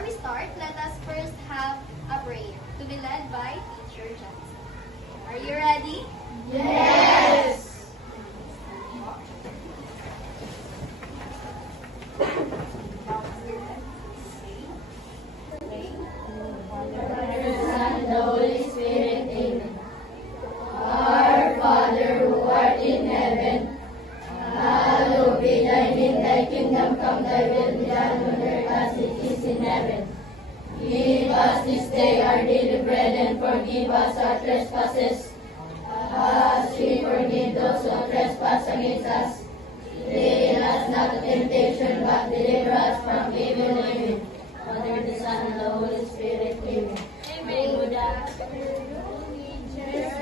before we start, let us first have a prayer to be led by Teacher Johnson. Are you ready? Yes! The Holy Spirit, amen. Our Father who art in heaven, hallowed be thy name, thy kingdom come, thy will be done on earth as it is in heaven. Give us this day our daily bread, and forgive us our trespasses, as we forgive those who trespass against us. Lead us not to temptation, but deliver us from evil. Amen. Father, the Son, and the Holy Spirit. Amen. Amen.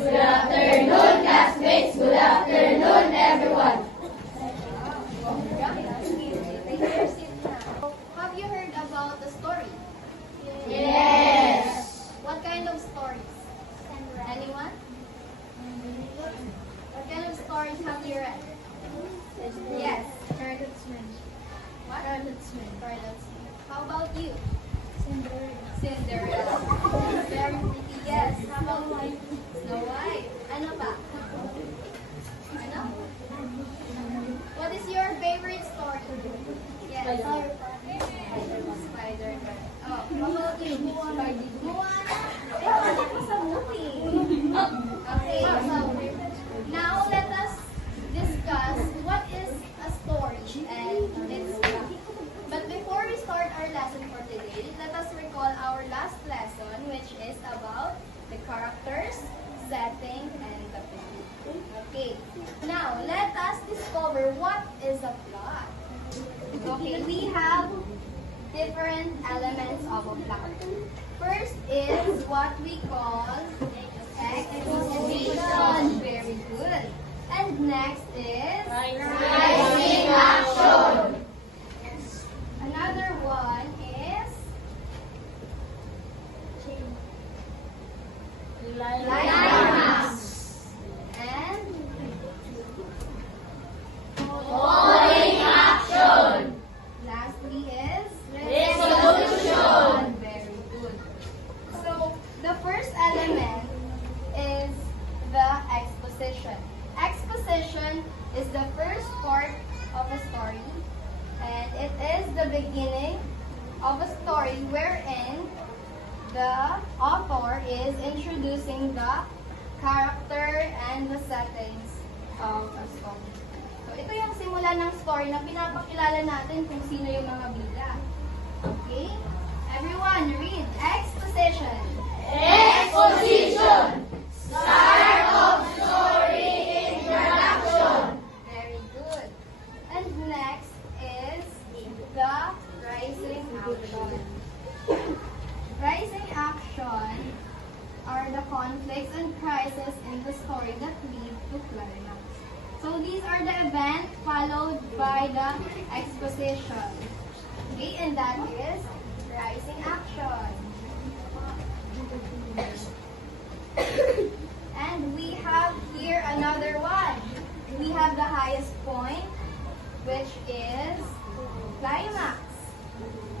Good afternoon, classmates. Good afternoon, everyone. Have you heard about the story? Yes. What kind of stories? Anyone? What kind of stories have you read? Yes. What? How about you? Cinderella. Very pretty. Yes. How about you? Snow White. Ano pa? Ano? What is your favorite story? Yes. Spider-Man. Oh, how about you? Moana. It's a movie. Okay, so now let us discuss what is a story and its plot. But before we start our lesson for today, let us recall our last lesson, which is about the characters, setting, and the plot. Okay, now let us discover what is a plot. Okay, we have different elements of a plot. First is what we call exposition. Very good. And next is Rising action. another one is climax. And Falling action. lastly is Resolution. Very good. So the first element is the exposition. Exposition is the first part of a story, and it is the beginning of a story wherein the author is introducing the character and the settings of a story. So ito yung simula ng story na pinapakilala natin kung sino yung mga bida. Okay? Everyone, read exposition. Exposition. Start of story introduction. Very good. And next is the rising action. Rising action are the conflicts and crises in the story that lead to climax. So these are the events followed by the exposition. Okay, and that is rising action. And we have here another one. We have the highest point, which is climax.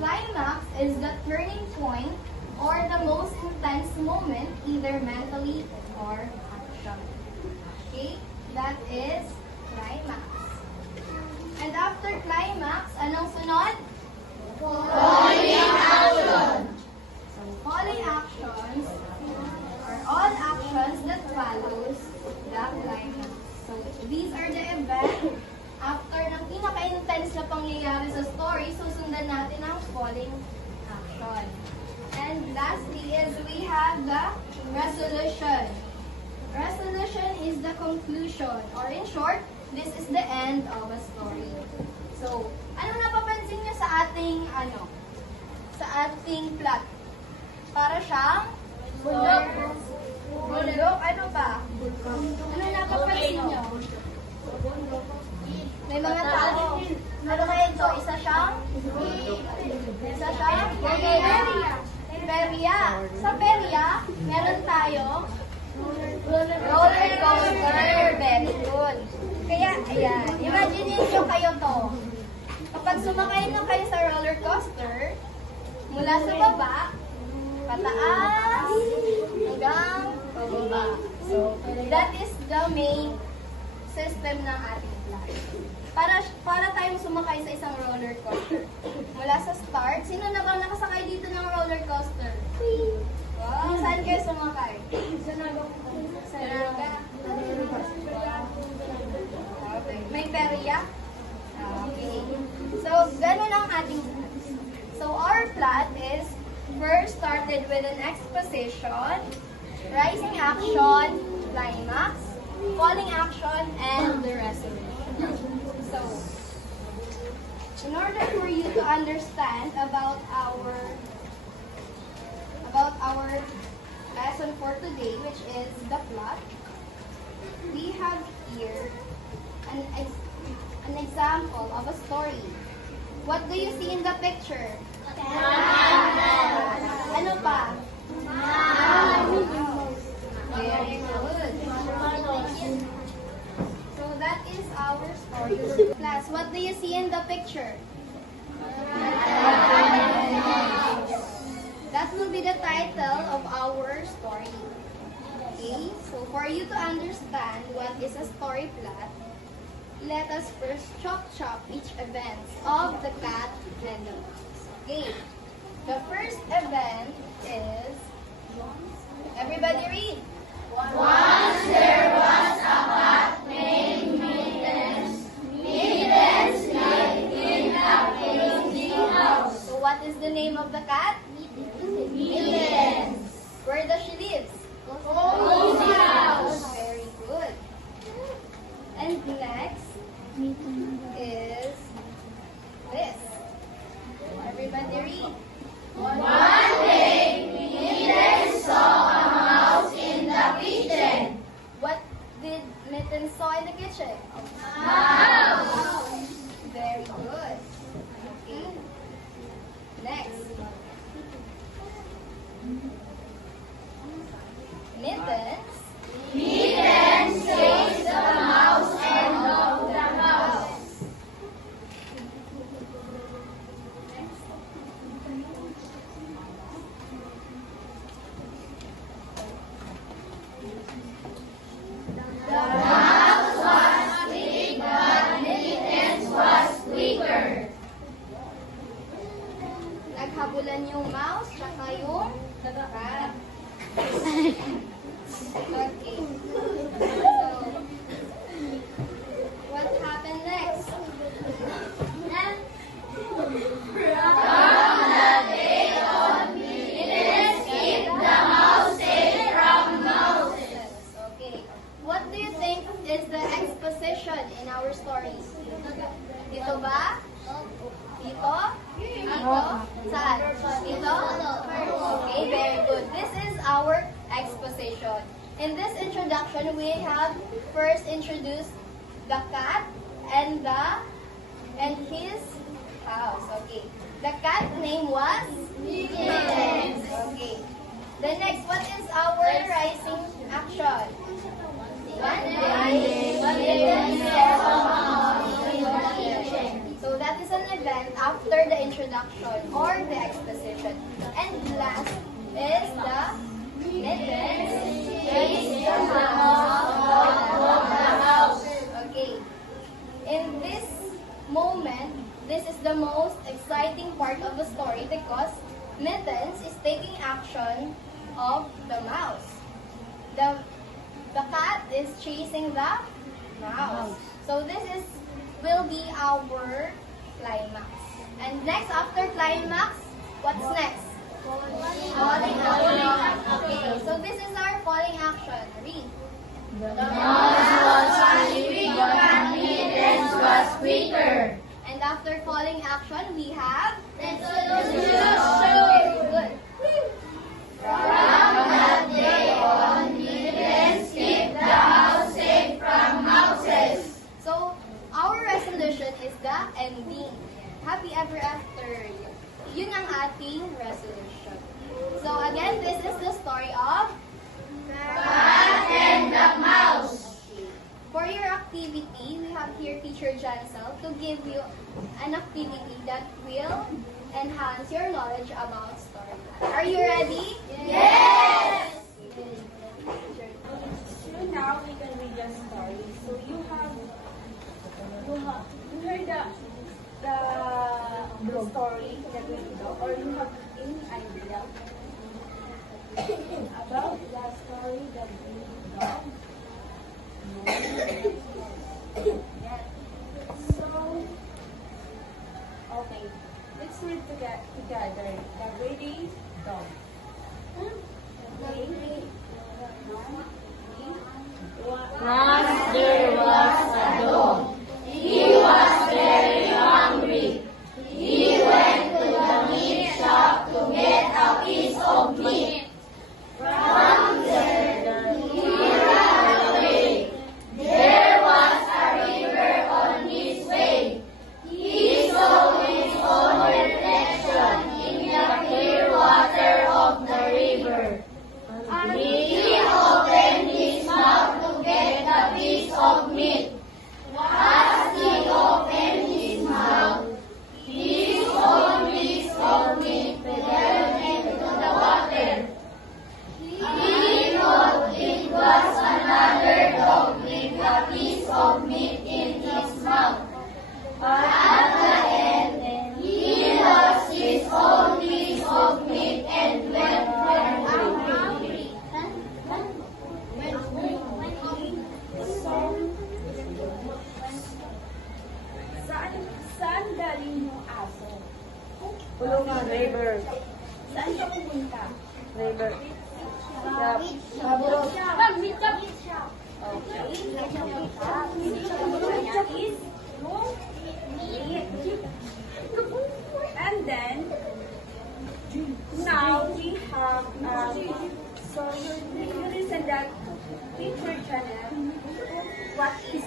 Climax is the turning point or the most intense moment, either mentally or actually. Okay, that is climax. And after climax, anong sunod? Falling action. So, falling actions are all actions that follows the climax. So, these are the events after ng pinaka-intense na pangyayari sa story, susundan natin ang falling action. And lastly is we have the resolution. Resolution is the conclusion, or in short, this is the end of a story. So, ano napapansin niyo sa ating plot? Para siyang bundok. Ano pa? Ano napapansin niyo? May mga tao. Ano kaya ito? Isa siyang perya. Sa perya, meron tayo roller coaster. Very good. Kaya, ayan. Imagine niyo kayo to. Kapag sumakay na kayo sa roller coaster, mula Mula sa baba, pataas, hanggang pababa. So, that is the main system ng ating class. Para tayong sumakay sa isang roller coaster. Mula sa start, sino na bang nakasakay dito ng roller coaster? Wow, saan kayo sumakay? Sa Naga. Okay. May perya? Okay. So, ganun ang ating class. So, our plot is first started with an exposition, rising action, climax, falling action, and the resolution. So, in order for you to understand about our lesson for today, which is the plot, we have here an example of a story. What do you see in the picture? Ano pa? Very good. So that is our story. Class, what do you see in the picture? That will be the title of our story. Okay, so for you to understand what is a story plot, let us first chop each event of the cat and the mouse. Okay, the first event is, everybody read. Once there was a cat named Mittens. Mittens lived in a crazy house. So what is the name of the cat? Mittens. Where does she live? Cozy house. Very good. And next is this. Everybody read. One day, Mittens saw a mouse in the kitchen. What did Mitten saw in the kitchen? Mouse. Very good. Okay. Next. Mittens. Mittens chased the mouse and loved the house. The mouse was big, but Mittens was quicker. Naghabulan yung mouse tsaka yung cat. Okay. So, what happened next? From the day on, Mittens kept the mouse safe from mouses. Okay. What do you think is the exposition in our story? Dito ba? Dito? Dito? Saan? Dito? Okay, very good. This is our exposition. In this introduction, we have first introduced the cat and his house. Okay. The cat name was Mittens. Okay. The next, what is our rising action? One day, Mittens saw a mouse in the kitchen. So that is an event after the introduction or the exposition. And last is the Mittens chased the mouse of the house. Okay. In this moment, this is the most exciting part of the story because Mittens is taking action of the mouse. The cat is chasing the mouse. So this will be our climax. And next, after climax, what's next? Falling action. Okay, so this is our falling action. Read. The mouse was sleeping, but Mittens was quicker. And after falling action, we have Resolution. Very good. From that day on, Mittens kept the house safe from mouses. So our resolution is the ending. Happy ever after. Yun ang ating resolution. So again, this is the story of Cat and the mouse. For your activity, we have here Teacher Jansel to give you an activity that will enhance your knowledge about story. Are you ready? Yes! So now we can read the story. So you heard the story that we read, or you have any idea about the story that we read? So, okay, let's read together. The Greedy Dog. Once there was a dog. He was very hungry. He went to the meat shop to get a piece of meat. From there, he ran away. There was a river on his way. He saw his own reflection in the clear water of the river. He opened his mouth to get a piece of meat. As he opened his mouth, his own piece of meat fell into the water. He thought it was another dog with a piece of meat in his mouth. But at the end, he lost his own piece of meat and went hungry. Saan galing yung aso? Kulungan, river. Saan siya pumunta? River. And then, now we have, so you listen that teacher channel, what is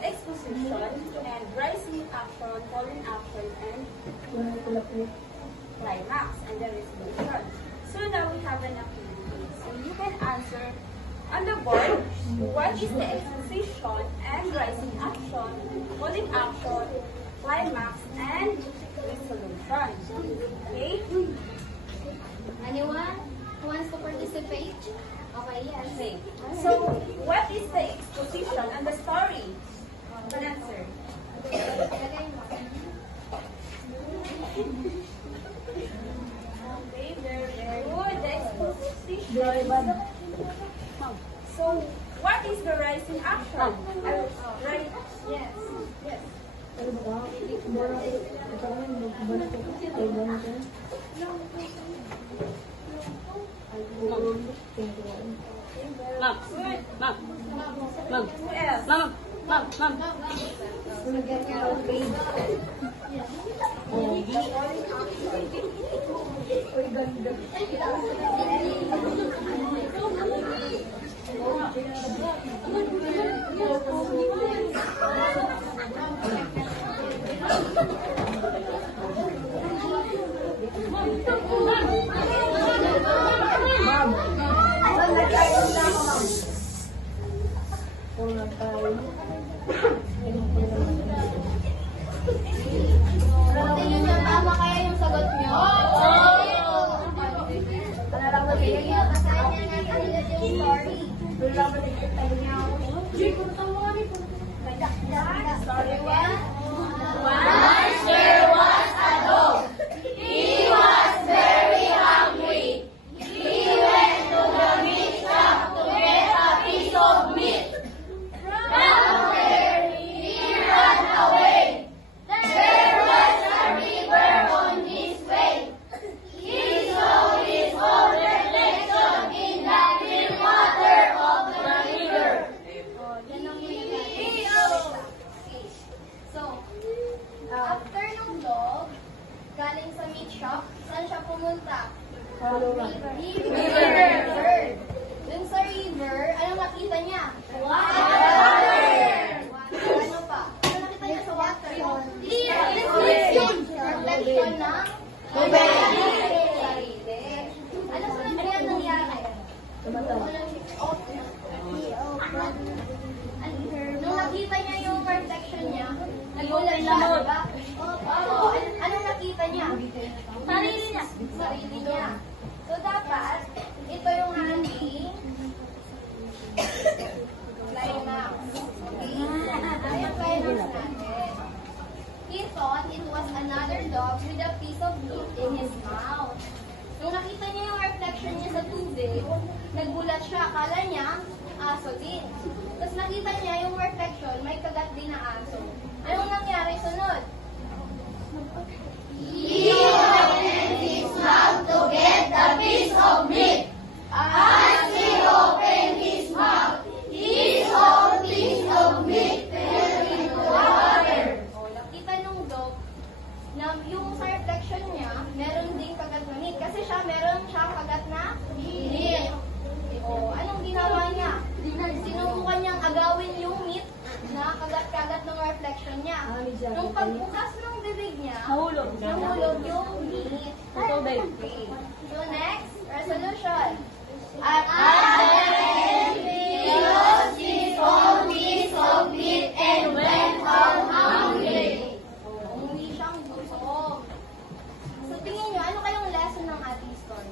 exposition and rising action, falling action, and climax, and the resolution. So now we have an activity. So you can answer on the board what is the exposition and rising action, falling action, climax, and resolution. Okay? Anyone who wants to participate? Okay, yes. Okay. So what is the exposition and the story? An answer. Okay, very good. The exposition. So, what is the rising action? Right? Yes. Yes. Ma'am. Ma'am. Ma'am. Who else? Ma'am. Ma'am. Ma'am. Tingin niyo tama kaya yung sagot niyo? Sorry, one. Once there was a dog. He was very hungry. He went to the meat shop to get a piece of meat. From there, he ran away. There was a river on his way. He saw his own reflection in the clear water of the river. So, after nung dog, galing sa meat shop, saan siya pumunta? River. Dun sa river, anong nakita niya? Water. Ano pa? Ano nakita niya sa water? Reflection. Reflection ng sarili. Ano sa nangyari? Nung nakita niya yung reflection niya, nagulat siya, diba? Oo. Anong nakita sarili niya. So, dapat, ito yung ating climax. Okay? Ito yung climax natin. He thought it was another dog with a piece of meat in his mouth. Nung nakita niya yung reflection niya sa tubig, nagulat siya. Akala niya, aso din. Tapos nakita niya yung reflection, may kagat din na aso. Anong nangyari sunod? He opened his mouth to get the piece of meat. As he opened his mouth, his whole piece of meat fell into the water. O, nakita nung dog na yung sa reflection niya, meron ding kagat na meat. Kasi meron siyang kagat na meat. O, anong ginawa niya? Sinubukan niyang agawin yung meat na kagat-kagat ng reflection niya. Nung pagbukas ng bibig niya, Nahulog. nahulog yung meat. Tubig. Okay. So next, resolution. At He lost his whole piece of meat and went home hungry. umuwi siyang busog. So tingin niyo, ano kayong lesson ng ating story?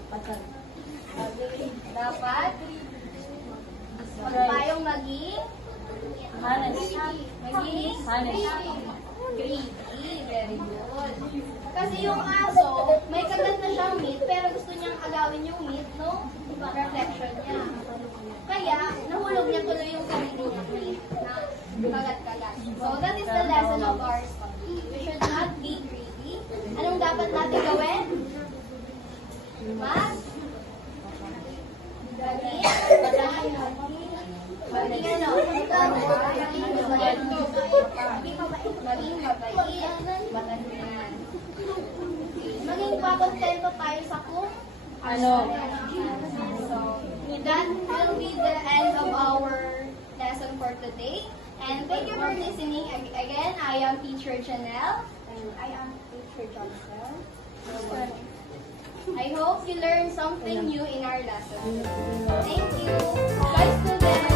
Dapat, huwag tayong maging Honest. greedy. Very good. Kasi yung aso, may kagat na siyang meat, pero gusto niyang agawin yung meat, no? Reflection niya. Kaya, nahulog niya tuloy yung sarili niya meat na kagat-kagat. So, that is the lesson of our story. We should not be greedy. Anong dapat natin gawin? Mas? Maging ano? Maging mabait. Maganyan. Maging pakontento tayo sa kung Ano? So, that will be the end of our lesson for today. And thank you for listening. Again, I am Teacher Janelle. And I am Teacher Johnson. I hope you learned something new in our lesson. Thank you. Bye, students.